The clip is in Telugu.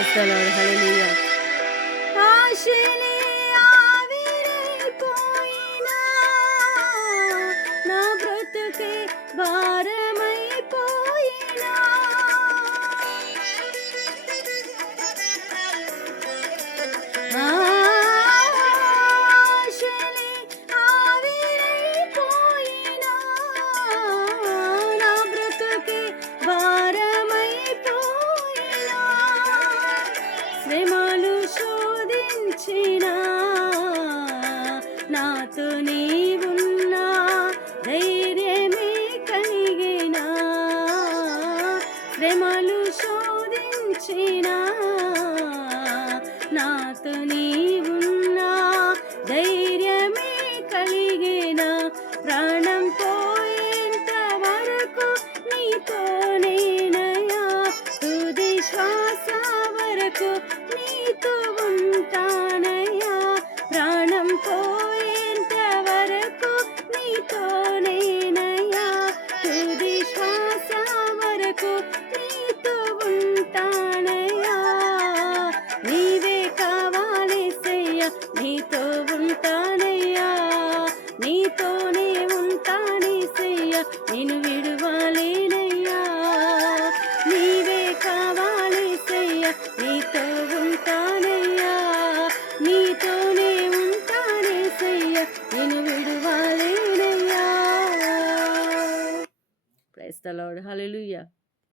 Praise the Lord. హల్లెలూయా. ఆశలే ఆవిరైపోయినా నా బ్రతుకే భారమైపోయినా ఆశలే ఆవిరైపోయినా నా బ్రతుకే భారమైపోయినా శ్రమలు శోధించినా నాతో నీవున్నా ధైర్యమే కలిగినా శ్రమలు శోధించినా నాతో నీవున్నా ధైర్యమే కలిగినా ప్రాణం పోయేంత వరకు నీతోనేనయ్యా తుది శ్వాస వరకు నీతో ఉంటానయ్యా ప్రాణం పోయేంత వరకు నీతోనేనయ్యా తుది శ్వాస వరకు నీతో ఉంటానయ్యా నీవే కావాలేసయ్యా నీతో ఉంటానయ్యా నీతోనే ఉంటానేసయ్యా నేను విడువలేనయ్యా నీవే కావాలేసయ్యా నీతో ఉంటానయ్యా నీతోనే ఉంటానేసయ్యా నేను విడువలేనయ్యా. Praise the Lord. హల్లెలూయా.